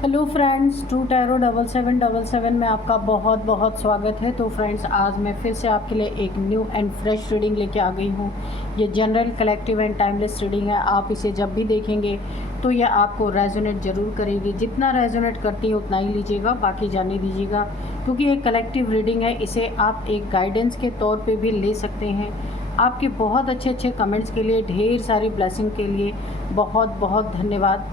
Hello friends, to tarot 7777 में आपका बहुत बहुत स्वागत है। तो फ्रेंड्स, आज मैं फिर से आपके लिए एक न्यू एंड फ्रेश रीडिंग लेके आ गई हूँ। ये general, collective and timeless reading है। आप इसे जब भी देखेंगे तो ये आपको रेजोनेट ज़रूर करेगी। जितना रेजोनेट करती है उतना ही लीजिएगा, बाकी जाने दीजिएगा, क्योंकि ये कलेक्टिव रीडिंग है। इसे आप एक गाइडेंस के तौर पर भी ले सकते हैं। आपके बहुत अच्छे अच्छे कमेंट्स के लिए, ढेर सारी ब्लेसिंग के लिए बहुत बहुत धन्यवाद।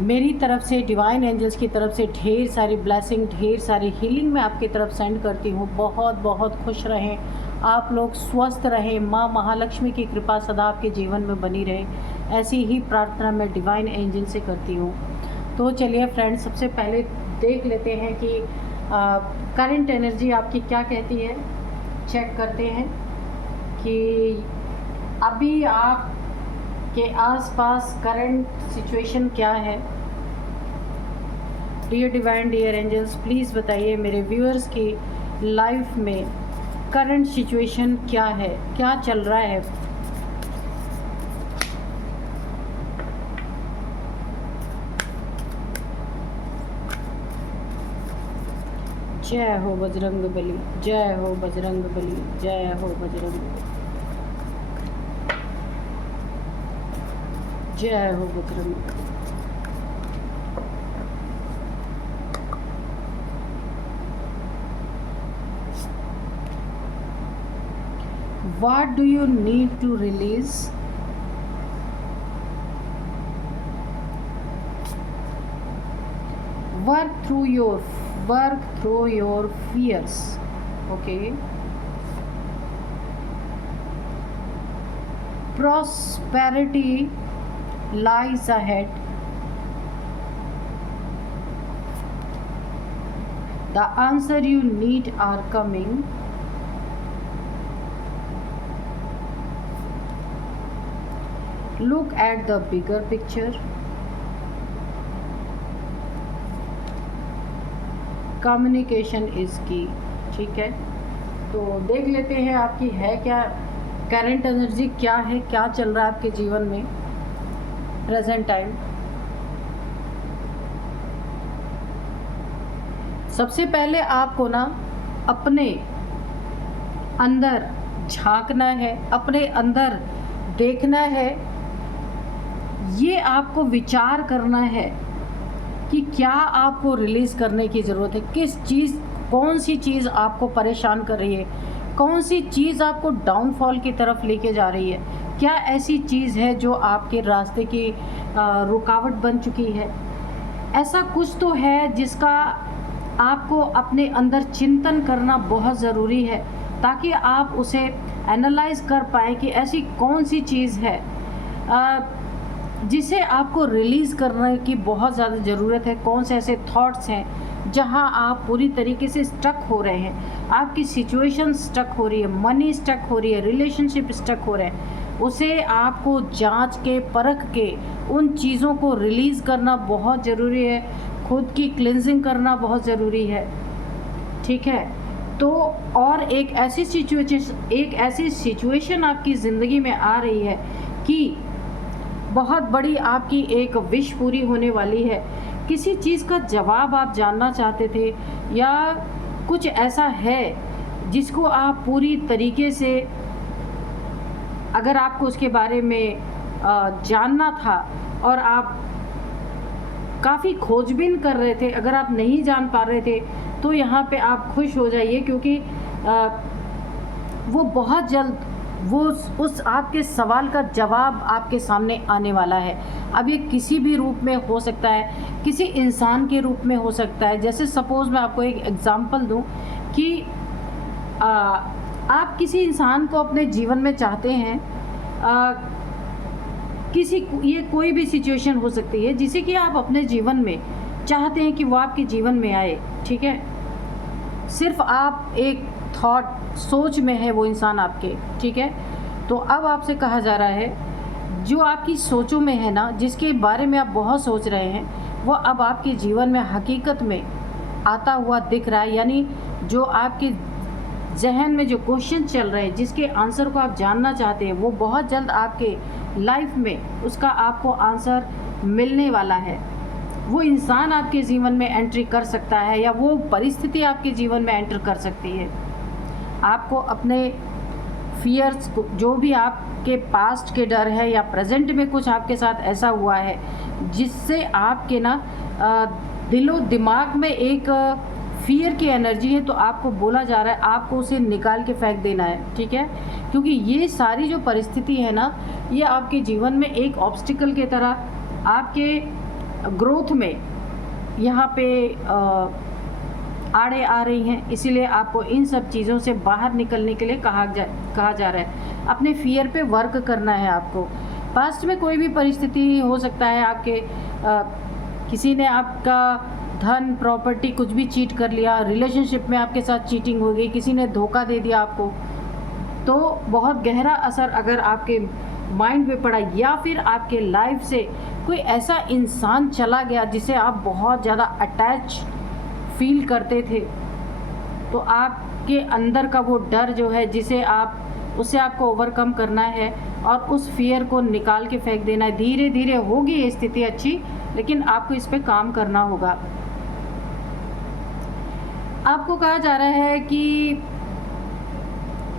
मेरी तरफ से, डिवाइन एंजल्स की तरफ से ढेर सारी ब्लेसिंग, ढेर सारी हीलिंग मैं आपकी तरफ सेंड करती हूँ। बहुत बहुत खुश रहें आप लोग, स्वस्थ रहें, माँ महालक्ष्मी की कृपा सदा आपके जीवन में बनी रहे, ऐसी ही प्रार्थना मैं डिवाइन एंजल से करती हूँ। तो चलिए फ्रेंड्स, सबसे पहले देख लेते हैं कि करंट एनर्जी आपकी क्या कहती है। चेक करते हैं कि अभी आप के आसपास करंट सिचुएशन क्या है। Dear divine, dear angels, please बताइए मेरे व्यूअर्स की लाइफ में करंट सिचुएशन क्या है, क्या चल रहा है। जय हो बजरंग बली, जय हो बजरंग बली, जय हो बजरंग बली, जय हो Bajrang Bali. What do you need to release? Work through your fears. Okay. Prosperity lies ahead. The answer you need are coming. Look at the bigger picture. Communication is key. ठीक है, तो देख लेते हैं आपकी है क्या करंट एनर्जी, क्या है, क्या चल रहा है आपके जीवन में प्रेजेंट टाइम। सबसे पहले आपको ना अपने अंदर झांकना है, अपने अंदर देखना है, ये आपको विचार करना है कि क्या आपको रिलीज़ करने की ज़रूरत है। किस चीज़, कौन सी चीज़ आपको परेशान कर रही है, कौन सी चीज़ आपको डाउनफॉल की तरफ लेके जा रही है। क्या ऐसी चीज़ है जो आपके रास्ते की रुकावट बन चुकी है। ऐसा कुछ तो है जिसका आपको अपने अंदर चिंतन करना बहुत ज़रूरी है, ताकि आप उसे एनालाइज कर पाएँ कि ऐसी कौन सी चीज़ है जिसे आपको रिलीज़ करने की बहुत ज़्यादा ज़रूरत है। कौन से ऐसे थॉट्स हैं जहां आप पूरी तरीके से स्टक हो रहे हैं, आपकी सिचुएशन स्टक हो रही है, मनी स्टक हो रही है, रिलेशनशिप स्टक हो रहे हैं। उसे आपको जांच के, परख के उन चीज़ों को रिलीज़ करना बहुत ज़रूरी है। खुद की क्लिनजिंग करना बहुत ज़रूरी है। ठीक है, तो और एक ऐसी सिचुएशन आपकी ज़िंदगी में आ रही है कि बहुत बड़ी आपकी एक विश पूरी होने वाली है। किसी चीज़ का जवाब आप जानना चाहते थे, या कुछ ऐसा है जिसको आप पूरी तरीके से, अगर आपको उसके बारे में जानना था और आप काफ़ी खोजबीन कर रहे थे, अगर आप नहीं जान पा रहे थे, तो यहाँ पे आप खुश हो जाइए, क्योंकि वो बहुत जल्द उस आपके सवाल का जवाब आपके सामने आने वाला है। अब ये किसी भी रूप में हो सकता है, किसी इंसान के रूप में हो सकता है। जैसे सपोज़ मैं आपको एक एग्ज़ाम्पल दूं कि आप किसी इंसान को अपने जीवन में चाहते हैं, ये कोई भी सिचुएशन हो सकती है जिसे कि आप अपने जीवन में चाहते हैं कि वो आपके जीवन में आए। ठीक है, सिर्फ आप एक थॉट, सोच में है वो इंसान आपके। ठीक है, तो अब आपसे कहा जा रहा है, जो आपकी सोचों में है ना, जिसके बारे में आप बहुत सोच रहे हैं, वो अब आपके जीवन में हकीकत में आता हुआ दिख रहा है। यानी जो आपके जहन में जो क्वेश्चन चल रहे हैं, जिसके आंसर को आप जानना चाहते हैं, वो बहुत जल्द आपके लाइफ में उसका आपको आंसर मिलने वाला है, वो इंसान आपके जीवन में एंट्री कर सकता है या वो परिस्थिति आपके जीवन में एंटर कर सकती है। आपको अपने फियर्स को, जो भी आपके पास्ट के डर है या प्रेजेंट में कुछ आपके साथ ऐसा हुआ है जिससे आपके ना दिलो दिमाग में एक फियर की एनर्जी है, तो आपको बोला जा रहा है आपको उसे निकाल के फेंक देना है, ठीक है। क्योंकि ये सारी जो परिस्थिति है ना, ये आपके जीवन में एक ऑब्स्टिकल की तरह आपके ग्रोथ में यहाँ पे आड़े आ रही हैं। इसीलिए आपको इन सब चीज़ों से बाहर निकलने के लिए कहा जा रहा है। अपने फियर पे वर्क करना है आपको। पास्ट में कोई भी परिस्थिति हो सकता है, आपके किसी ने आपका धन प्रॉपर्टी कुछ भी चीट कर लिया, रिलेशनशिप में आपके साथ चीटिंग हो गई, किसी ने धोखा दे दिया आपको, तो बहुत गहरा असर अगर आपके माइंड पे पड़ा, या फिर आपके लाइफ से कोई ऐसा इंसान चला गया जिसे आप बहुत ज़्यादा अटैच फील करते थे, तो आपके अंदर का वो डर जो है उसे आपको ओवरकम करना है और उस फियर को निकाल के फेंक देना है। धीरे धीरे होगी ये स्थिति अच्छी, लेकिन आपको इस पे काम करना होगा। आपको कहा जा रहा है कि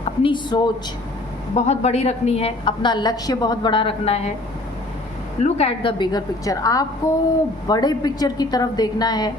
अपनी सोच बहुत बड़ी रखनी है, अपना लक्ष्य बहुत बड़ा रखना है। Look at the bigger picture, आपको बड़े पिक्चर की तरफ देखना है,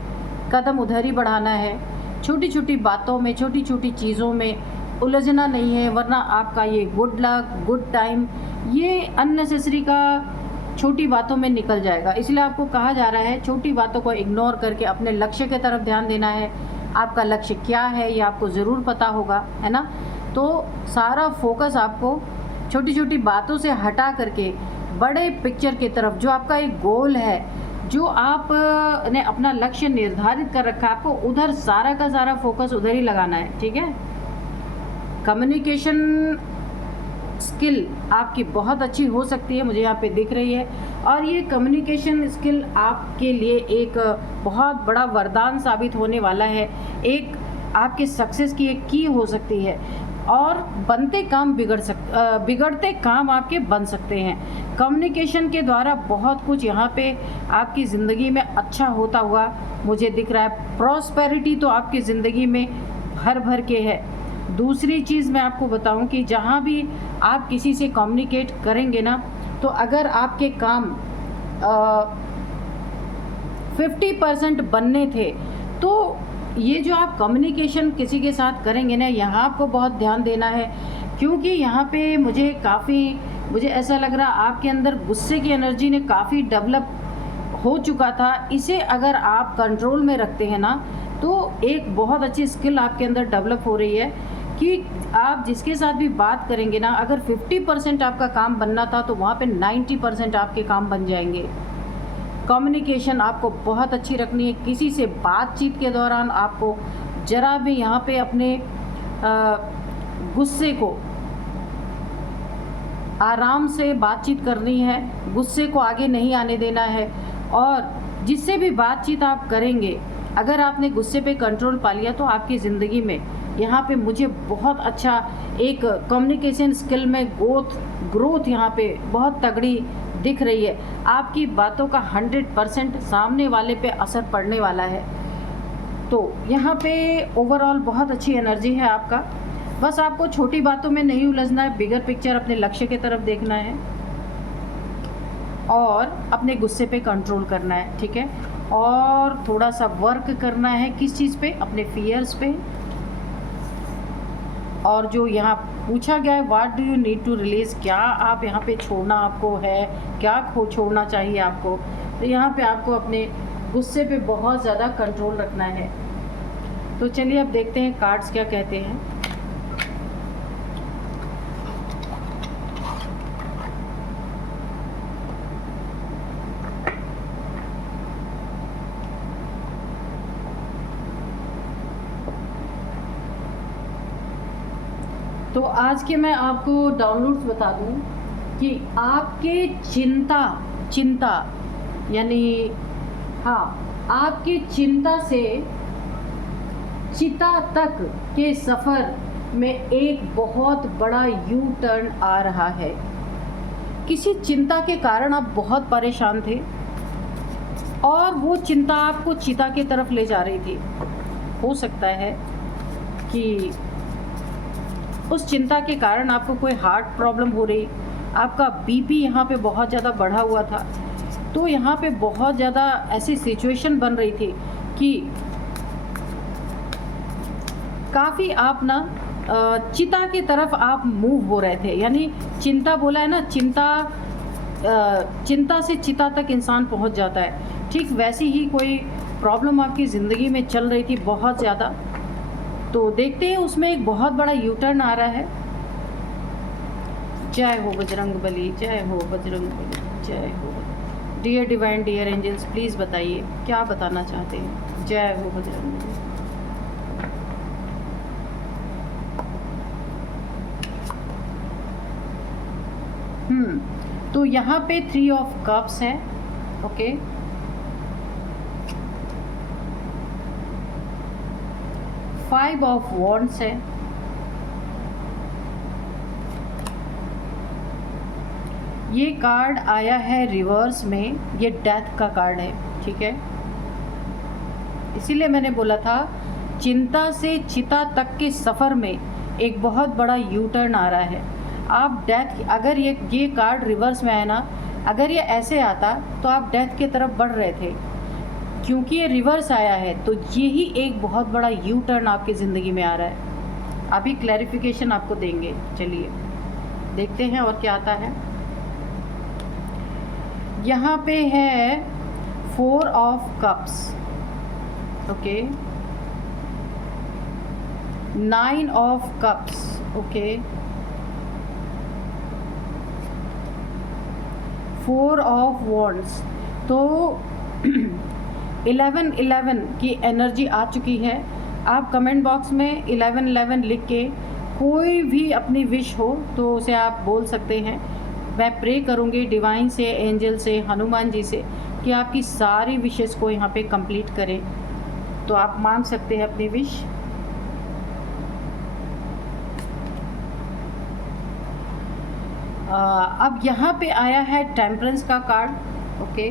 कदम उधर ही बढ़ाना है। छोटी छोटी बातों में, छोटी छोटी चीज़ों में उलझना नहीं है, वरना आपका ये गुड लक, गुड टाइम, ये अननेसेसरी का छोटी बातों में निकल जाएगा। इसलिए आपको कहा जा रहा है छोटी बातों को इग्नोर करके अपने लक्ष्य की तरफ ध्यान देना है। आपका लक्ष्य क्या है ये आपको ज़रूर पता होगा, है ना। तो सारा फोकस आपको छोटी छोटी बातों से हटा करके बड़े पिक्चर की तरफ, जो आपका एक गोल है, जो आप ने अपना लक्ष्य निर्धारित कर रखा है, आपको उधर सारा का सारा फोकस उधर ही लगाना है, ठीक है। कम्युनिकेशन स्किल आपकी बहुत अच्छी हो सकती है, मुझे यहाँ पे दिख रही है, और ये कम्युनिकेशन स्किल आपके लिए एक बहुत बड़ा वरदान साबित होने वाला है, एक आपके सक्सेस की एक की हो सकती है, और बनते काम बिगड़ते काम आपके बन सकते हैं। कम्युनिकेशन के द्वारा बहुत कुछ यहाँ पे आपकी ज़िंदगी में अच्छा होता हुआ मुझे दिख रहा है। प्रॉस्पेरिटी तो आपकी ज़िंदगी में भर भर के है। दूसरी चीज़ मैं आपको बताऊं कि जहाँ भी आप किसी से कम्युनिकेट करेंगे ना, तो अगर आपके काम 50% बनने थे, तो ये जो आप कम्युनिकेशन किसी के साथ करेंगे ना, यहाँ आपको बहुत ध्यान देना है। क्योंकि यहाँ पे मुझे ऐसा लग रहा आपके अंदर गुस्से की एनर्जी ने काफ़ी डेवलप हो चुका था। इसे अगर आप कंट्रोल में रखते हैं ना, तो एक बहुत अच्छी स्किल आपके अंदर डेवलप हो रही है कि आप जिसके साथ भी बात करेंगे ना, अगर 50% आपका काम बनना था, तो वहाँ पे 90% आपके काम बन जाएंगे। कम्युनिकेशन आपको बहुत अच्छी रखनी है। किसी से बातचीत के दौरान आपको ज़रा भी यहाँ पे अपने गुस्से को, आराम से बातचीत करनी है, गुस्से को आगे नहीं आने देना है। और जिससे भी बातचीत आप करेंगे, अगर आपने गुस्से पे कंट्रोल पा लिया, तो आपकी ज़िंदगी में यहाँ पे मुझे बहुत अच्छा एक कम्युनिकेशन स्किल में ग्रोथ यहाँ पे बहुत तगड़ी दिख रही है। आपकी बातों का 100% सामने वाले पे असर पड़ने वाला है। तो यहाँ पे ओवरऑल बहुत अच्छी एनर्जी है आपका। बस आपको छोटी बातों में नहीं उलझना है, बिगर पिक्चर अपने लक्ष्य की तरफ देखना है और अपने गुस्से पे कंट्रोल करना है, ठीक है। और थोड़ा सा वर्क करना है किस चीज़ पे, अपने फियर्स पे। और जो यहाँ पूछा गया है, what do you need to release, क्या आप यहाँ पे छोड़ना आपको है, क्या छोड़ना चाहिए आपको, तो यहाँ पे आपको अपने गुस्से पे बहुत ज़्यादा कंट्रोल रखना है। तो चलिए अब देखते हैं कार्ड्स क्या कहते हैं। तो आज के मैं आपको डाउनलोड्स बता दूं कि आपके चिंता यानी आपकी चिंता से चिता तक के सफ़र में एक बहुत बड़ा यू टर्न आ रहा है। किसी चिंता के कारण आप बहुत परेशान थे, और वो चिंता आपको चिता की तरफ ले जा रही थी। हो सकता है कि उस चिंता के कारण आपको कोई हार्ट प्रॉब्लम हो रही, आपका बीपी यहाँ पे बहुत ज़्यादा बढ़ा हुआ था। तो यहाँ पे बहुत ज़्यादा ऐसी सिचुएशन बन रही थी कि काफ़ी आप ना चिता की तरफ आप मूव हो रहे थे। यानी चिंता बोला है ना, चिंता से चिता तक इंसान पहुंच जाता है। ठीक वैसी ही कोई प्रॉब्लम आपकी ज़िंदगी में चल रही थी बहुत ज़्यादा। तो देखते हैं उसमें एक बहुत बड़ा यू टर्न आ रहा है। जय हो बजरंगबली, जय हो बजरंगबली, जय हो। Dear divine, dear angels, please बताइए क्या बताना चाहते हैं। जय हो बजरंगबली। तो यहाँ पे 3 ऑफ कप्स है, ओके। फाइव ऑफ वॉन्ड्स है, ये कार्ड आया है रिवर्स में, ये डेथ का कार्ड है, ठीक है। इसीलिए मैंने बोला था चिंता से चिता तक के सफ़र में एक बहुत बड़ा यू टर्न आ रहा है। आप डेथ, अगर ये कार्ड रिवर्स में आया ना, अगर ये ऐसे आता तो आप डेथ की तरफ बढ़ रहे थे। क्योंकि ये रिवर्स आया है तो यही एक बहुत बड़ा यू टर्न आपकी ज़िंदगी में आ रहा है। अभी क्लैरिफिकेशन आपको देंगे, चलिए देखते हैं और क्या आता है। यहाँ पे है 4 of cups, okay, 9 of cups, okay, 4 of wands. तो 11 की एनर्जी आ चुकी है। आप कमेंट बॉक्स में 11 लिख के कोई भी अपनी विश हो तो उसे आप बोल सकते हैं। मैं प्रे करूँगी डिवाइन से, एंजल से, हनुमान जी से कि आपकी सारी विशेस को यहाँ पे कंप्लीट करें। तो आप मान सकते हैं अपनी विश। अब यहाँ पे आया है टेम्परेंस का card, okay,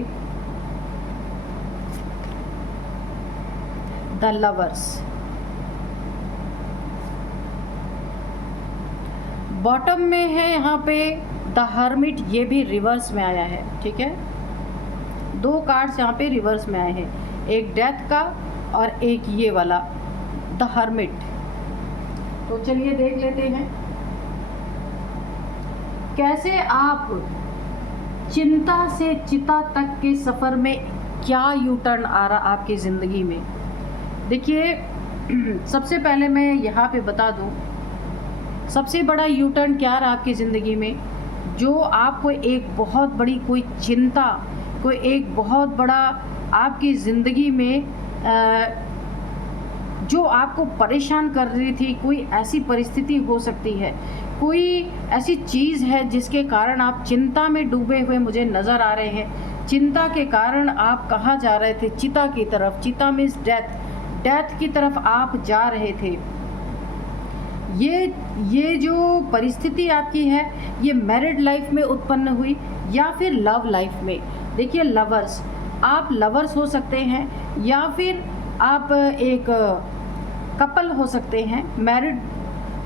the lovers. Bottom में है यहाँ पे द हर्मिट, ये भी रिवर्स में आया है, ठीक है। 2 कार्ड्स यहाँ पे रिवर्स में आए हैं, एक डेथ का और एक ये वाला द हर्मिट। तो चलिए देख लेते हैं कैसे आप चिंता से चिता तक के सफ़र में क्या यू टर्न आ रहा आपकी ज़िंदगी में। देखिए सबसे पहले मैं यहाँ पे बता दूँ, सबसे बड़ा यू टर्न क्या रहा आपकी ज़िंदगी में, जो आपको एक बहुत बड़ी कोई चिंता, कोई एक बहुत बड़ा आपकी ज़िंदगी में जो आपको परेशान कर रही थी। कोई ऐसी परिस्थिति हो सकती है, कोई ऐसी चीज़ है जिसके कारण आप चिंता में डूबे हुए मुझे नज़र आ रहे हैं। चिंता के कारण आप कहाँ जा रहे थे, चिता की तरफ। चिता मीन्स डेथ की तरफ आप जा रहे थे। ये जो परिस्थिति आपकी है, ये मैरिड लाइफ में उत्पन्न हुई या फिर लव लाइफ में। देखिए लवर्स, आप लवर्स हो सकते हैं या फिर आप एक कपल हो सकते हैं, मैरिड,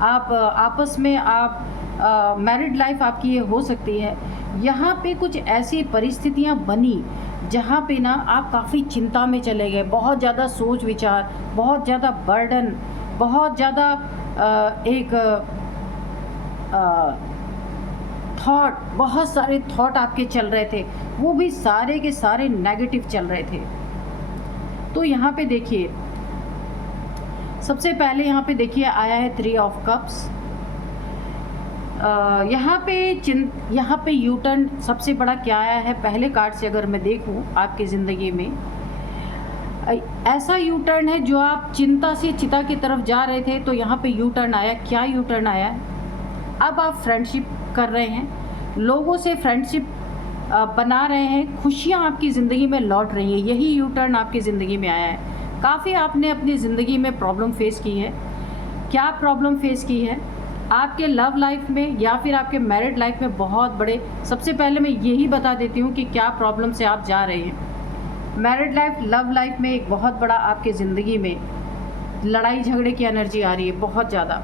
आप आपस में आप मैरिड लाइफ आपकी ये हो सकती है। यहाँ पे कुछ ऐसी परिस्थितियाँ बनी जहाँ पे ना आप काफ़ी चिंता में चले गए, बहुत ज़्यादा सोच विचार, बहुत ज़्यादा बर्डन, बहुत ज़्यादा एक थॉट, बहुत सारे थॉट आपके चल रहे थे, वो भी सारे के सारे नेगेटिव चल रहे थे। तो यहाँ पे देखिए सबसे पहले यहाँ पे देखिए आया है 3 ऑफ कप्स। यहाँ पे यू टर्न सबसे बड़ा क्या आया है, पहले कार्ड से अगर मैं देखूँ आपकी ज़िंदगी में ऐसा यू टर्न है जो आप चिंता से चिता की तरफ जा रहे थे, तो यहाँ पे यू टर्न आया। क्या यू टर्न आया? अब आप फ्रेंडशिप कर रहे हैं, लोगों से फ्रेंडशिप बना रहे हैं, खुशियाँ आपकी ज़िंदगी में लौट रही हैं। यही यू टर्न आपकी ज़िंदगी में आया है। काफ़ी आपने अपनी ज़िंदगी में प्रॉब्लम फेस की है। क्या प्रॉब्लम फेस की है? आपके लव लाइफ में या फिर आपके मैरिड लाइफ में बहुत बड़े। सबसे पहले मैं यही बता देती हूँ कि क्या प्रॉब्लम से आप जा रहे हैं। मैरिड लाइफ, लव लाइफ में एक बहुत बड़ा आपके ज़िंदगी में लड़ाई झगड़े की एनर्जी आ रही है बहुत ज़्यादा।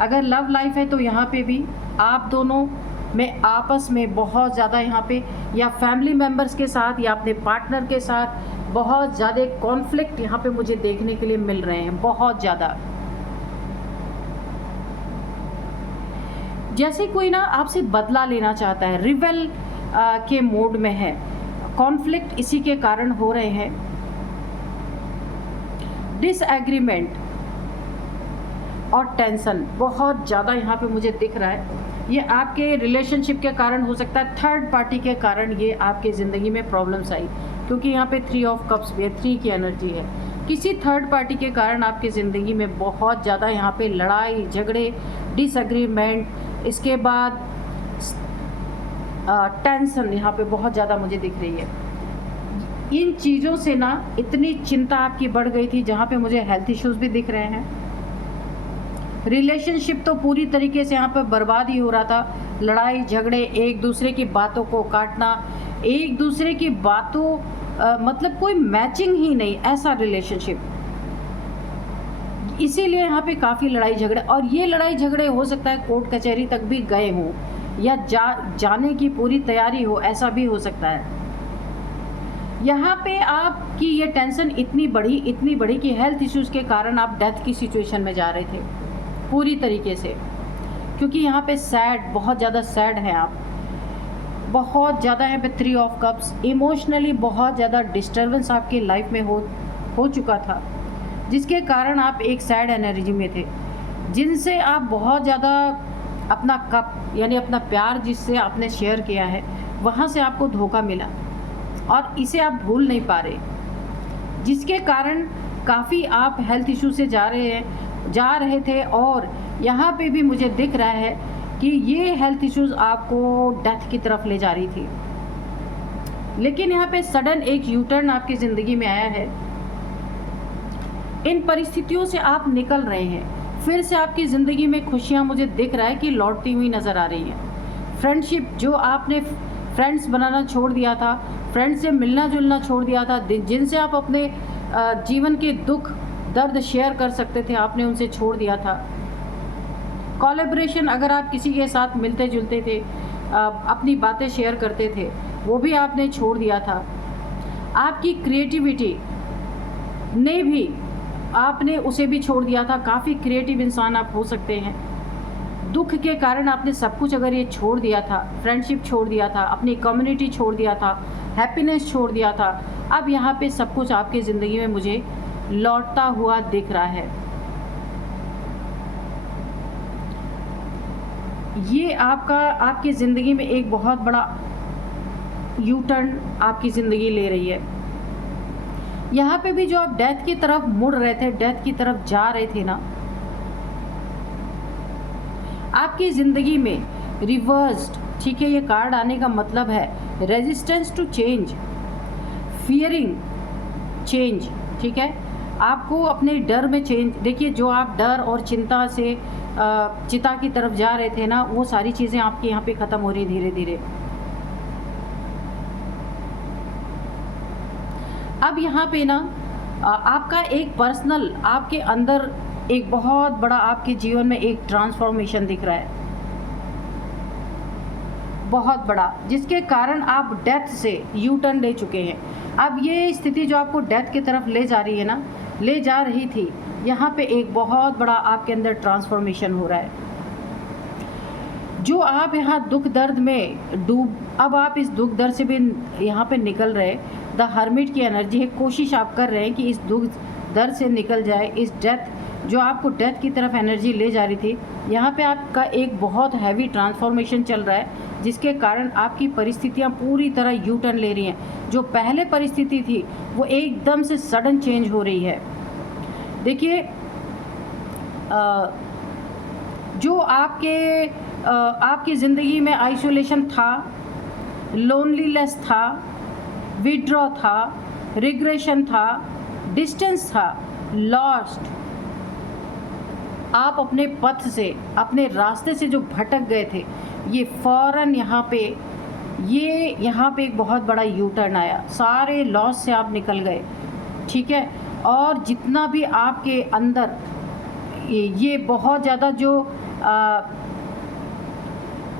अगर लव लाइफ है तो यहाँ पे भी आप दोनों में आपस में बहुत ज़्यादा यहाँ पे, या फैमिली मेम्बर्स के साथ या अपने पार्टनर के साथ बहुत ज़्यादा कॉन्फ्लिक्ट यहाँ पे मुझे देखने के लिए मिल रहे हैं, बहुत ज़्यादा। जैसे कोई ना आपसे बदला लेना चाहता है, रिवेल के मोड में है, कॉन्फ्लिक्ट इसी के कारण हो रहे हैं। डिसएग्रीमेंट और टेंशन बहुत ज़्यादा यहाँ पे मुझे दिख रहा है। ये आपके रिलेशनशिप के कारण हो सकता है, थर्ड पार्टी के कारण ये आपकी ज़िंदगी में प्रॉब्लम्स आई, क्योंकि यहाँ पे 3 ऑफ कप्स भी है, 3 की एनर्जी है। किसी थर्ड पार्टी के कारण आपकी ज़िंदगी में बहुत ज़्यादा यहाँ पे लड़ाई झगड़े, डिसएग्रीमेंट, इसके बाद टेंशन यहाँ पे बहुत ज़्यादा मुझे दिख रही है। इन चीज़ों से ना इतनी चिंता आपकी बढ़ गई थी, जहाँ पे मुझे हेल्थ इश्यूज भी दिख रहे हैं। रिलेशनशिप तो पूरी तरीके से यहाँ पर बर्बाद ही हो रहा था, लड़ाई झगड़े, एक दूसरे की बातों को काटना, एक दूसरे की बातों मतलब कोई मैचिंग ही नहीं, ऐसा रिलेशनशिप। इसीलिए यहाँ पे काफ़ी लड़ाई झगड़े, और ये लड़ाई झगड़े हो सकता है कोर्ट कचहरी तक भी गए हों, या जाने की पूरी तैयारी हो, ऐसा भी हो सकता है। यहाँ पे आपकी ये टेंशन इतनी बड़ी कि हेल्थ इश्यूज़ के कारण आप डेथ की सिचुएशन में जा रहे थे पूरी तरीके से, क्योंकि यहाँ पे सैड, बहुत ज़्यादा सैड हैं आप, बहुत ज़्यादा यहाँ पे 3 ऑफ कप्स। इमोशनली बहुत ज़्यादा डिस्टर्बेंस आपकी लाइफ में हो चुका था, जिसके कारण आप एक सैड एनर्जी में थे, जिनसे आप बहुत ज़्यादा अपना कप यानी अपना प्यार जिससे आपने शेयर किया है, वहाँ से आपको धोखा मिला और इसे आप भूल नहीं पा रहे, जिसके कारण काफ़ी आप हेल्थ इशू से जा रहे थे। और यहाँ पे भी मुझे दिख रहा है कि ये हेल्थ इश्यूज़ आपको डेथ की तरफ ले जा रही थी, लेकिन यहाँ पे सडन एक यू टर्न आपकी ज़िंदगी में आया है। इन परिस्थितियों से आप निकल रहे हैं, फिर से आपकी ज़िंदगी में खुशियाँ मुझे दिख रहा है कि लौटती हुई नज़र आ रही हैं। फ्रेंडशिप, जो आपने फ्रेंड्स बनाना छोड़ दिया था, फ्रेंड्स से मिलना जुलना छोड़ दिया था, जिनसे आप अपने जीवन के दुख दर्द शेयर कर सकते थे, आपने उनसे छोड़ दिया था। कोलैबोरेशन, अगर आप किसी के साथ मिलते जुलते थे, अपनी बातें शेयर करते थे, वो भी आपने छोड़ दिया था। आपकी क्रिएटिविटी ने भी आपने उसे भी छोड़ दिया था। काफ़ी क्रिएटिव इंसान आप हो सकते हैं। दुख के कारण आपने सब कुछ अगर ये छोड़ दिया था, फ्रेंडशिप छोड़ दिया था, अपनी कम्युनिटी छोड़ दिया था, हैप्पीनेस छोड़ दिया था, अब यहाँ पे सब कुछ आपकी ज़िंदगी में मुझे लौटता हुआ दिख रहा है। ये आपकी ज़िंदगी में एक बहुत बड़ा यू टर्न आपकी ज़िंदगी ले रही है। यहाँ पे भी जो आप डेथ की तरफ मुड़ रहे थे, डेथ की तरफ जा रहे थे ना, आपकी ज़िंदगी में रिवर्स्ड, ठीक है, ये कार्ड आने का मतलब है resistance to change, fearing change, ठीक है। आपको अपने डर में चेंज, देखिए जो आप डर और चिंता से चिता की तरफ जा रहे थे ना, वो सारी चीज़ें आपके यहाँ पे ख़त्म हो रही धीरे धीरे। अब यहाँ पे ना आपका एक पर्सनल, आपके अंदर एक बहुत बड़ा आपके जीवन में एक ट्रांसफॉर्मेशन दिख रहा है, बहुत बड़ा, जिसके कारण आप डेथ से यू टर्न ले चुके हैं। अब ये स्थिति जो आपको डेथ की तरफ ले जा रही है ना, ले जा रही थी, यहाँ पे एक बहुत बड़ा आपके अंदर ट्रांसफॉर्मेशन हो रहा है। जो आप यहाँ दुख दर्द में अब आप इस दुख दर्द से भी यहाँ पे निकल रहे, द हर्मिट की एनर्जी है, कोशिश आप कर रहे हैं कि इस दुख दर्द से निकल जाए, इस डेथ, जो आपको डेथ की तरफ एनर्जी ले जा रही थी, यहाँ पे आपका एक बहुत हैवी ट्रांसफॉर्मेशन चल रहा है, जिसके कारण आपकी परिस्थितियाँ पूरी तरह यू टर्न ले रही हैं। जो पहले परिस्थिति थी वो एकदम से सडन चेंज हो रही है। देखिए जो आपकी ज़िंदगी में आइसोलेशन था, लोनलीनेस था, विड्रॉ था, रिग्रेशन था, डिस्टेंस था, लॉस्ट, आप अपने पथ से, अपने रास्ते से जो भटक गए थे, ये फ़ौरन यहाँ पे ये यहाँ पे एक बहुत बड़ा यू टर्न आया, सारे लॉस से आप निकल गए, ठीक है। और जितना भी आपके अंदर ये बहुत ज़्यादा जो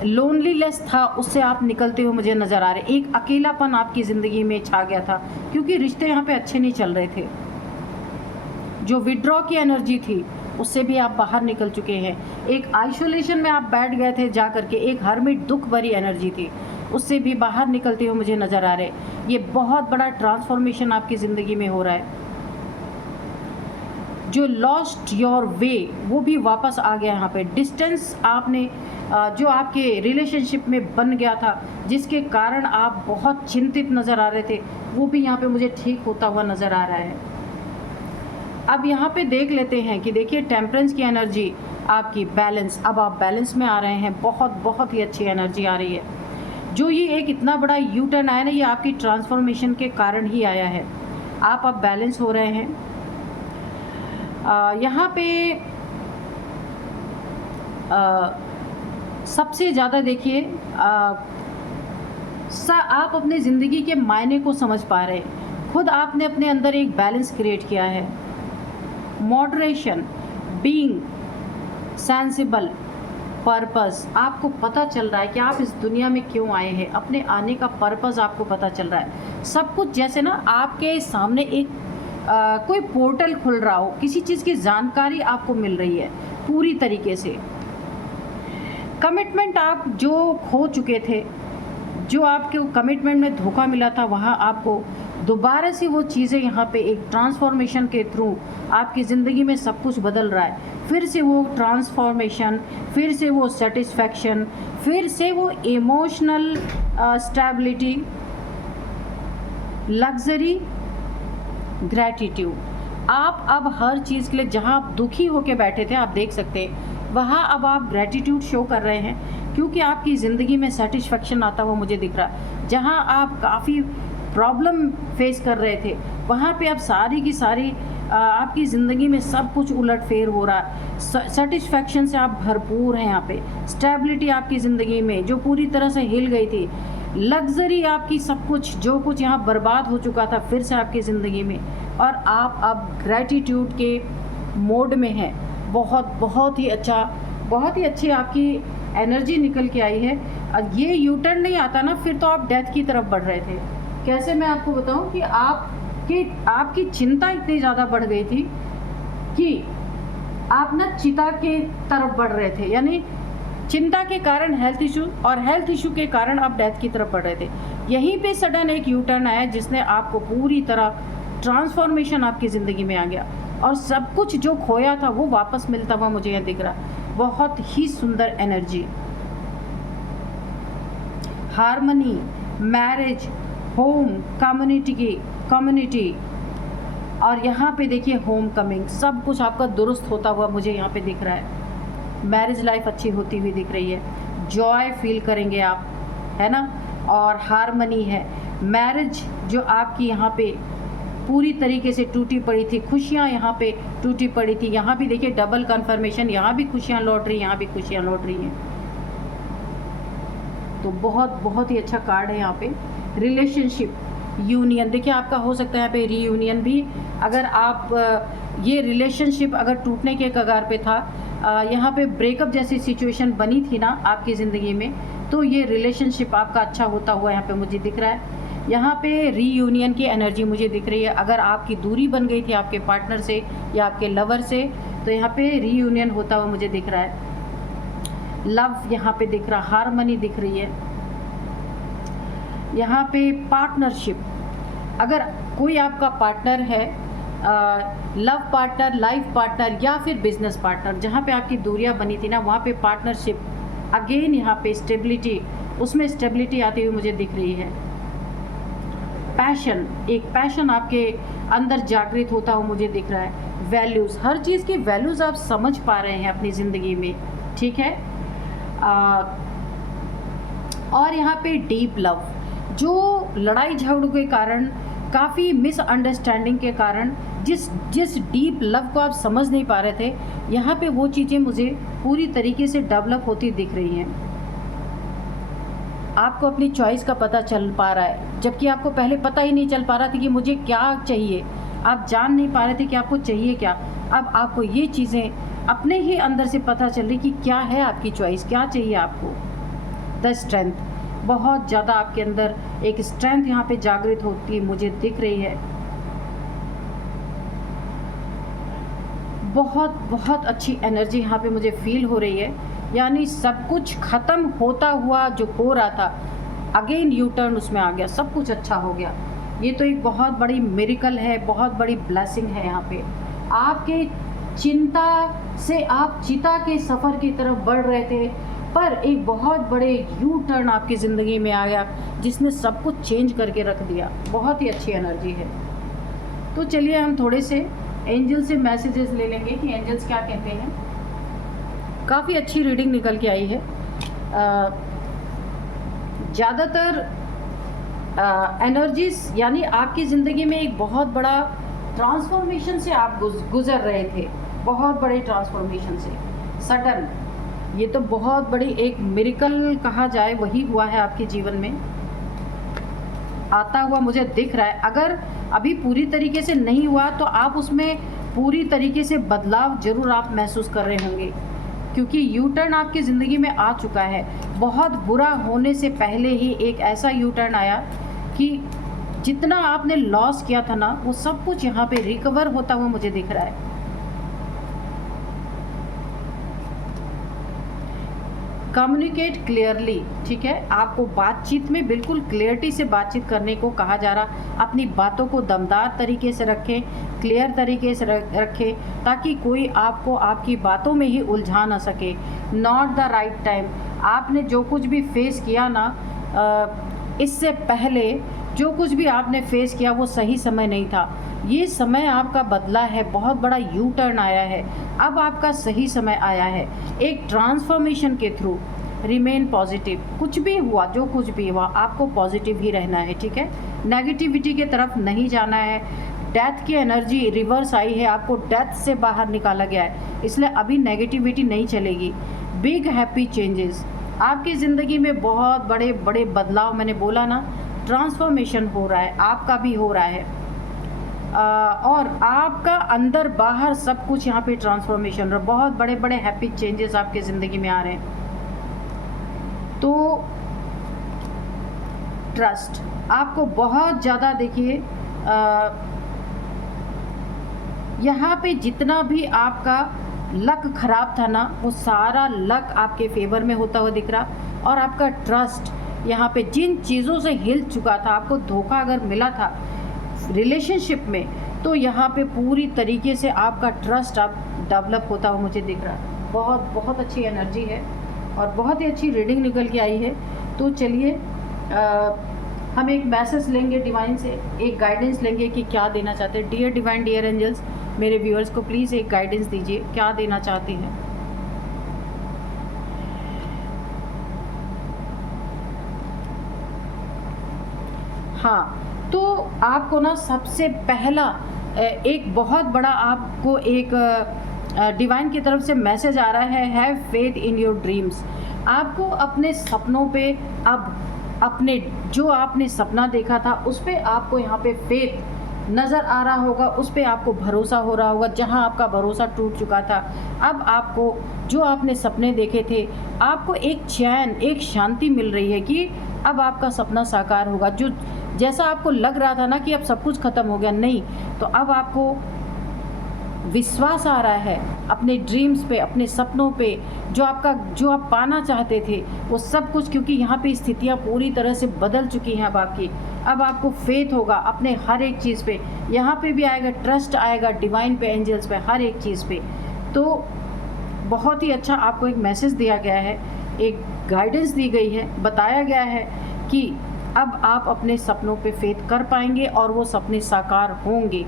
लोनलीनेस था उससे आप निकलते हुए मुझे नज़र आ रहे। एक अकेलापन आपकी ज़िंदगी में छा गया था क्योंकि रिश्ते यहाँ पे अच्छे नहीं चल रहे थे। जो विड्रॉ की एनर्जी थी उससे भी आप बाहर निकल चुके हैं। एक आइसोलेशन में आप बैठ गए थे जा करके, एक हर्मिट दुख भरी एनर्जी थी, उससे भी बाहर निकलते हुए मुझे नज़र आ रहे। ये बहुत बड़ा ट्रांसफॉर्मेशन आपकी ज़िंदगी में हो रहा है। जो लॉस्ट योर वे वो भी वापस आ गया यहाँ पे। डिस्टेंस आपने जो आपके रिलेशनशिप में बन गया था, जिसके कारण आप बहुत चिंतित नज़र आ रहे थे, वो भी यहाँ पे मुझे ठीक होता हुआ नज़र आ रहा है। अब यहाँ पे देख लेते हैं कि देखिए टेम्परेंस की एनर्जी आपकी बैलेंस, अब आप बैलेंस में आ रहे हैं। बहुत ही अच्छी एनर्जी आ रही है। जो ये एक इतना बड़ा यू टर्न आया ना, ये आपकी ट्रांसफॉर्मेशन के कारण ही आया है। आप अब बैलेंस हो रहे हैं। यहाँ पे सबसे ज़्यादा देखिए आप अपने ज़िंदगी के मायने को समझ पा रहे हैं। खुद आपने अपने अंदर एक बैलेंस क्रिएट किया है। मॉडरेशन, बीइंग सेंसिबल, पर्पस, आपको पता चल रहा है कि आप इस दुनिया में क्यों आए हैं। अपने आने का पर्पस आपको पता चल रहा है। सब कुछ जैसे ना आपके सामने एक कोई पोर्टल खुल रहा हो, किसी चीज़ की जानकारी आपको मिल रही है पूरी तरीके से। कमिटमेंट आप जो खो चुके थे, जो आपके कमिटमेंट में धोखा मिला था, वहाँ आपको दोबारा से वो चीज़ें यहाँ पे एक ट्रांसफॉर्मेशन के थ्रू आपकी ज़िंदगी में सब कुछ बदल रहा है। फिर से वो ट्रांसफॉर्मेशन, फिर से वो सेटिस्फैक्शन, फिर से वो इमोशनल स्टेबिलिटी, लग्जरी, ग्रैटिट्यूड। आप अब हर चीज़ के लिए, जहाँ आप दुखी होके बैठे थे, आप देख सकते हैं वहाँ अब आप ग्रैटिट्यूड शो कर रहे हैं क्योंकि आपकी ज़िंदगी में सेटिस्फैक्शन आता हुआ मुझे दिख रहा है। जहाँ आप काफ़ी प्रॉब्लम फेस कर रहे थे, वहाँ पे अब सारी की सारी आपकी ज़िंदगी में सब कुछ उलटफेर हो रहा है। सेटिस्फैक्शन से आप भरपूर हैं यहाँ पे। स्टेबिलिटी आपकी ज़िंदगी में जो पूरी तरह से हिल गई थी, लग्जरी आपकी, सब कुछ जो कुछ यहाँ बर्बाद हो चुका था फिर से आपकी ज़िंदगी में, और आप अब ग्रैटिट्यूड के मोड में हैं। बहुत ही अच्छा, बहुत ही अच्छी आपकी एनर्जी निकल के आई है। ये यू टर्न नहीं आता ना, फिर तो आप डेथ की तरफ बढ़ रहे थे। कैसे, मैं आपको बताऊं कि आपकी चिंता इतनी ज़्यादा बढ़ गई थी कि आप ना चिता के तरफ बढ़ रहे थे, यानी चिंता के कारण हेल्थ इशू, और हेल्थ इशू के कारण आप डेथ की तरफ बढ़ रहे थे। यहीं पे सडन एक यू टर्न आया जिसने आपको पूरी तरह ट्रांसफॉर्मेशन आपकी ज़िंदगी में आ गया, और सब कुछ जो खोया था वो वापस मिलता हुआ मुझे यहाँ दिख रहा। बहुत ही सुंदर energy, harmony, marriage, home, community, और यहाँ पे देखिए होम कमिंग, सब कुछ आपका दुरुस्त होता हुआ मुझे यहाँ पे दिख रहा है। मैरिज लाइफ अच्छी होती हुई दिख रही है, जॉय फील करेंगे आप, है ना। और हार्मनी है। मैरिज जो आपकी यहाँ पे पूरी तरीके से टूटी पड़ी थी, खुशियाँ यहाँ पे टूटी पड़ी थी, यहाँ भी देखिए डबल कन्फर्मेशन, यहाँ भी खुशियाँ लौट रही, यहाँ भी खुशियाँ लौट रही हैं। तो बहुत ही अच्छा कार्ड है यहाँ पे। रिलेशनशिप, यूनियन, देखिए आपका हो सकता है यहाँ पे रीयूनियन भी। अगर आप ये रिलेशनशिप अगर टूटने के कगार पे था, यहाँ पे ब्रेकअप जैसी सिचुएशन बनी थी ना आपकी ज़िंदगी में, तो ये रिलेशनशिप आपका अच्छा होता हुआ यहाँ पे मुझे दिख रहा है। यहाँ पे रीयूनियन की एनर्जी मुझे दिख रही है। अगर आपकी दूरी बन गई थी आपके पार्टनर से या आपके लवर से, तो यहाँ पे रीयूनियन होता हुआ मुझे दिख रहा है। लव यहाँ पे दिख रहा, हार्मनी दिख रही है। यहाँ पे पार्टनरशिप, अगर कोई आपका पार्टनर है, लव पार्टनर, लाइफ पार्टनर या फिर बिजनेस पार्टनर, जहाँ पे आपकी दूरियां बनी थी ना, वहाँ पे पार्टनरशिप, अगेन यहाँ पे स्टेबिलिटी, उसमें स्टेबिलिटी आती हुई मुझे दिख रही है। पैशन, एक पैशन आपके अंदर जागृत होता हुआ मुझे दिख रहा है। वैल्यूज़, हर चीज़ की वैल्यूज़ आप समझ पा रहे हैं अपनी ज़िंदगी में, ठीक है। और यहाँ पे डीप लव, जो लड़ाई झगड़ों के कारण, काफ़ी मिसअंडरस्टैंडिंग के कारण जिस डीप लव को आप समझ नहीं पा रहे थे, यहाँ पे वो चीज़ें मुझे पूरी तरीके से डेवलप होती दिख रही हैं। आपको अपनी चॉइस का पता चल पा रहा है, जबकि आपको पहले पता ही नहीं चल पा रहा था कि मुझे क्या चाहिए। आप जान नहीं पा रहे थे कि आपको चाहिए क्या। अब आपको ये चीज़ें अपने ही अंदर से पता चल रही कि क्या है आपकी चॉइस, क्या चाहिए आपको। द स्ट्रेंथ, बहुत ज़्यादा आपके अंदर एक स्ट्रेंथ यहाँ पे जागृत होती है, मुझे दिख रही है। बहुत बहुत अच्छी एनर्जी यहाँ पे मुझे फील हो रही है, यानी सब कुछ ख़त्म होता हुआ जो हो रहा था, अगेन यू टर्न उसमें आ गया, सब कुछ अच्छा हो गया। ये तो एक बहुत बड़ी मिरेकल है, बहुत बड़ी ब्लेसिंग है। यहाँ पे आपके चिंता से आप चिता के सफ़र की तरफ बढ़ रहे थे, पर एक बहुत बड़े यू टर्न आपकी ज़िंदगी में आया जिसने सब कुछ चेंज करके रख दिया। बहुत ही अच्छी एनर्जी है। तो चलिए हम थोड़े से एंजल से मैसेजेस ले लेंगे कि एंजल्स क्या कहते हैं। काफ़ी अच्छी रीडिंग निकल के आई है। ज़्यादातर एनर्जीज यानी आपकी ज़िंदगी में एक बहुत बड़ा ट्रांसफॉर्मेशन से आप गुज़र रहे थे, बहुत बड़े ट्रांसफॉर्मेशन से सडन। ये तो बहुत बड़ी एक मिरेकल कहा जाए वही हुआ है आपके जीवन में, आता हुआ मुझे दिख रहा है। अगर अभी पूरी तरीके से नहीं हुआ तो आप उसमें पूरी तरीके से बदलाव ज़रूर आप महसूस कर रहे होंगे, क्योंकि यू टर्न आपकी ज़िंदगी में आ चुका है। बहुत बुरा होने से पहले ही एक ऐसा यू टर्न आया कि जितना आपने लॉस किया था ना, वो सब कुछ यहाँ पे रिकवर होता हुआ मुझे दिख रहा है। कम्युनिकेट क्लियरली, ठीक है, आपको बातचीत में बिल्कुल क्लियरिटी से बातचीत करने को कहा जा रहा। अपनी बातों को दमदार तरीके से रखें, क्लियर तरीके से रखें, ताकि कोई आपको आपकी बातों में ही उलझा ना सके। नॉट द राइट टाइम, आपने जो कुछ भी फेस किया ना, इससे पहले जो कुछ भी आपने फेस किया वो सही समय नहीं था। ये समय आपका बदला है, बहुत बड़ा यू टर्न आया है, अब आपका सही समय आया है। एक ट्रांसफॉर्मेशन के थ्रू रिमेन पॉजिटिव, कुछ भी हुआ, जो कुछ भी हुआ, आपको पॉजिटिव ही रहना है, ठीक है, नेगेटिविटी के तरफ नहीं जाना है। डेथ की एनर्जी रिवर्स आई है, आपको डेथ से बाहर निकाला गया है, इसलिए अभी नेगेटिविटी नहीं चलेगी। बिग हैप्पी चेंजेस, आपकी ज़िंदगी में बहुत बड़े बड़े बदलाव, मैंने बोला ना, ट्रांसफॉर्मेशन हो रहा है, आपका भी हो रहा है। और आपका अंदर बाहर सब कुछ यहाँ पे ट्रांसफॉर्मेशन, बहुत बड़े बड़े हैप्पी चेंजेस आपके ज़िंदगी में आ रहे हैं। तो ट्रस्ट, आपको बहुत ज़्यादा, देखिए यहाँ पे जितना भी आपका लक खराब था ना, वो सारा लक आपके फेवर में होता हुआ दिख रहा। और आपका ट्रस्ट यहाँ पे जिन चीज़ों से हिल चुका था, आपको धोखा अगर मिला था रिलेशनशिप में, तो यहाँ पे पूरी तरीके से आपका ट्रस्ट आप डेवलप होता हुआ मुझे दिख रहा है। बहुत बहुत अच्छी एनर्जी है और बहुत ही अच्छी रीडिंग निकल के आई है। तो चलिए हम एक मैसेज लेंगे डिवाइन से, एक गाइडेंस लेंगे कि क्या देना चाहते हैं। डियर डिवाइन, डियर एंजल्स, मेरे व्यूअर्स को प्लीज़ एक गाइडेंस दीजिए, क्या देना चाहती हैं। हाँ, तो आपको ना सबसे पहला एक बहुत बड़ा आपको एक डिवाइन की तरफ से मैसेज आ रहा है, have faith in your dreams. आपको अपने सपनों पे, अब अपने जो आपने सपना देखा था उस पे आपको यहाँ पे फेथ नज़र आ रहा होगा, उस पे आपको भरोसा हो रहा होगा। जहाँ आपका भरोसा टूट चुका था, अब आपको जो आपने सपने देखे थे, आपको एक चैन, एक शांति मिल रही है कि अब आपका सपना साकार होगा। जो जैसा आपको लग रहा था ना कि अब सब कुछ ख़त्म हो गया, नहीं, तो अब आपको विश्वास आ रहा है अपने ड्रीम्स पे, अपने सपनों पे, जो आप पाना चाहते थे वो सब कुछ, क्योंकि यहाँ पे स्थितियाँ पूरी तरह से बदल चुकी हैं अब आपकी। अब आपको फेथ होगा अपने हर एक चीज़ पे, यहाँ पे भी आएगा, ट्रस्ट आएगा डिवाइन पे, एंजल्स पे, हर एक चीज़ पे। तो बहुत ही अच्छा आपको एक मैसेज दिया गया है, एक गाइडेंस दी गई है, बताया गया है कि अब आप अपने सपनों पे फेथ कर पाएंगे और वो सपने साकार होंगे।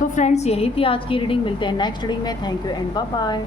तो फ्रेंड्स, यही थी आज की रीडिंग। मिलते हैं नेक्स्ट रीडिंग में। Thank you and bye bye.